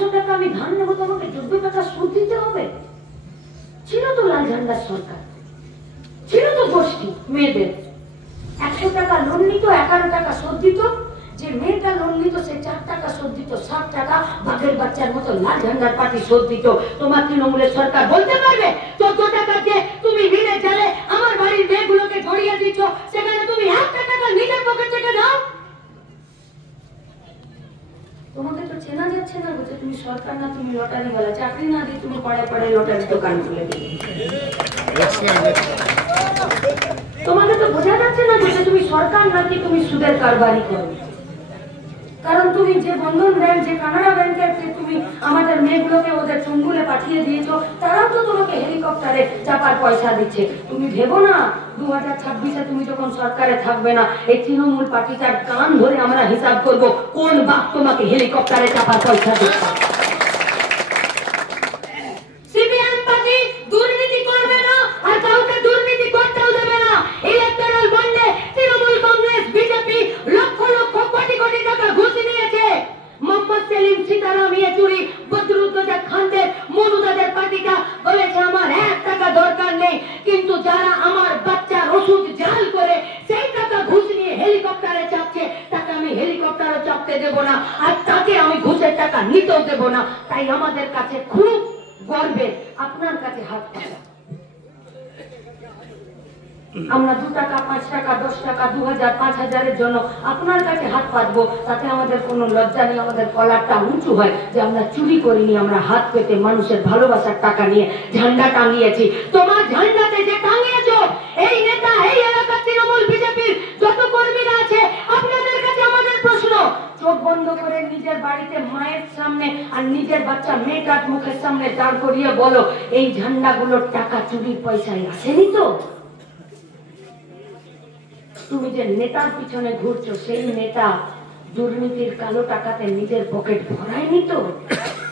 100 টাকা আমি ধান নেবো, তোমাকে 14 টাকা সুদ দিতে হবে? ছিল তো লাল ঝান্ডার সরকার, ছিল তো গোষ্ঠী মেয়েদের 100 টাকা লোন নিত, 11 টাকা সুদ দিত। যে মেয়েটা লোন নিত সে 4 টাকা সুদ দিত, 7 টাকা বাঘের বাচ্চার মতো লাল ঝান্ডার পার্টি সুদ দিত। তোমার তৃণমূলের সরকার বলতে পারবে 14 টাকা যে তুমি মিলে জালে আমার বাড়ির মেয়েগুলোকে জড়িয়ে দিচ্ছ, সেখানে তুমি 1 টাকা নিজের পকেট থেকে দাও? তোমাকে তো চেনা যাচ্ছে না, বুঝে তুমি সরকার না, তুমি লটারি বলা। চাকরি না দিয়ে তুমি পড়ে পড়ে লটারি দোকান খুলে দিলে। তোমাকে তো বোঝা যাচ্ছে না যে তুমি সরকার নাকি তুমি সুদের কারবারি করো। কারণ তুমি যে বন্ধন ব্যাংক, যে কানাডা ব্যাংকের তুমি আমাদের মেয়েগুলোকে ওদের চুঙ্গুলে পাঠিয়ে দিয়েছো, তারাও তো তোমাকে হেলিকপ্টারে চাপার পয়সা দিচ্ছে। তুমি ভেবো না 2026-এ তুমি যখন সরকারে থাকবে না, এই তৃণমূল পার্টিটার কান ধরে আমরা হিসাব করব কোন বাপ তোমাকে হেলিকপ্টারে চাপার পয়সা দিচ্ছে। সিপিএম পার্টি দুর্নীতি করবে না, আর কাউকে দুর্নীতি করতেও দেবে না। ইলেকটরাল বন্ডে তৃণমূল কংগ্রেস বিজেপি লক্ষ লক্ষ কোটি কোটি টাকা ঘুষ নিয়েছে। মোহাম্মদ সেলিম, সীতারাম ইয়েচুরি, বদরুদ্দোজা খানদের, মনুদাদের পার্টিটা বলেছে আমার 1 টাকা দরকার নেই, কিন্তু যারা আমার বাচ্চার ওষুধ জাল করে সেই টাকা ঘুষ নিয়ে হেলিকপ্টারে চাপছে, তাকে আমি হেলিকপ্টারে চাপতে দেব না, আর তাকে আমি ঘুষের টাকা নিতেও দেব না। তাই আমাদের কাছে খুব গর্বের আপনার কাছে হাত পাতা। আমরা 2 টাকা, 5 টাকা, 10 টাকা, 2000, 5000-এর জন্য আপনার কাছে হাত পাতবো, তাতে আমাদের কোনো লজ্জা নেই। আমাদের কলারটা উঁচু হয় যে আমরা চুরি করিনি, আমরা হাত পেতে মানুষের ভালোবাসার টাকা নিয়ে ঝান্ডা টাঙিয়েছি। তোমার ঝান্ডাতে যে টাঙিয়েছো এই নেতা, এই এলাকার তৃণমূল বিজেপির যত কর্মীরা আছে, আপনাদের কাছে আমাদের প্রশ্ন, চোখ বন্ধ করে নিজের বাড়িতে মায়ের সামনে আর নিজের বাচ্চা মেয়েটার মুখের সামনে দাঁড় করিয়ে বলো এই ঝান্ডাগুলোর টাকা চুরির পয়সায় আসেনি তো? তুমি যে নেতার পিছনে ঘুরছো সেই নেতা দুর্নীতির কালো টাকাতে নিজের পকেট ভরায়নি তো?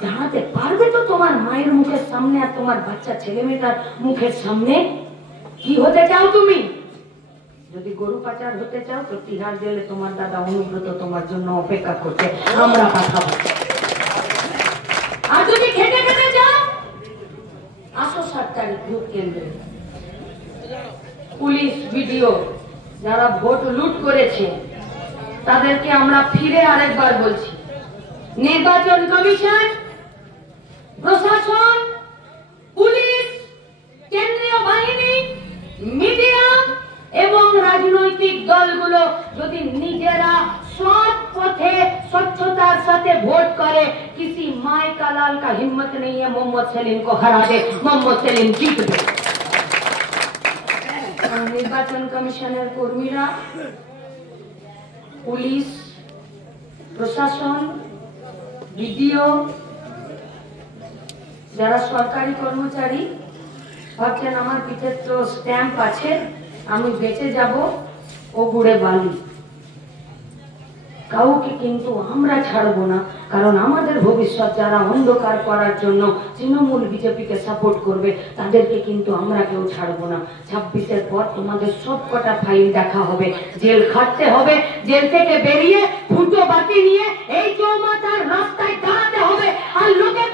জানাতে পারবে তো তোমার মায়ের মুখের সামনে আর তোমার বাচ্চা ছেলে মেয়েটার মুখের সামনে? কি হতে চাও তুমি? যদি গরু পাচার হতে চাও তো তিহার জেলে তোমার দাদা অনুব্রত তোমার জন্য অপেক্ষা করছে, আমরা পাঠাবো। আর যদি খেতে খেতে যাও আসো 7 তারিখ ভোট কেন্দ্রে। পুলিশ, ভিডিও যারা ভোট লুট করেছে তাদেরকে আমরা ফিরে আরেকবার বলছি, নির্বাচন কমিশন, প্রশাসন, পুলিশ, কেন্দ্রীয় বাহিনী, মিডিয়া এবং রাজনৈতিক দলগুলো যদি নিজেরা সৎ পথে स्वच्छतार साथे वोट करे, किसी माई का लाल का हिम्मत नहीं है मोहम्मद सलीम को हरा दे, मोहम्मद सलीम जीत दे। निर्वाचन कमिशनर कर्मीरा, पुलिस, प्रशासन, ভিডিও, যারা সরকারি কর্মচারী ভাবছেন আমার পিঠে তো স্ট্যাম্প আছে, আমি বেঁচে যাব, ও গুড়ে বালি। কাউকে কিন্তু আমরা ছাড়বো না, কারণ আমাদের ভবিষ্যৎ যারা অন্ধকার করার জন্য তৃণমূল বিজেপিকে সাপোর্ট করবে তাদেরকে কিন্তু আমরা কেউ ছাড়বো না। 26-এর পর তোমাদের সব কটা ফাইল দেখা হবে, জেল খাটতে হবে, জেল থেকে বেরিয়ে ফুটো বাতি নিয়ে এই চৌমাথার রাস্তায় দাঁড়াতে হবে। আর লোকে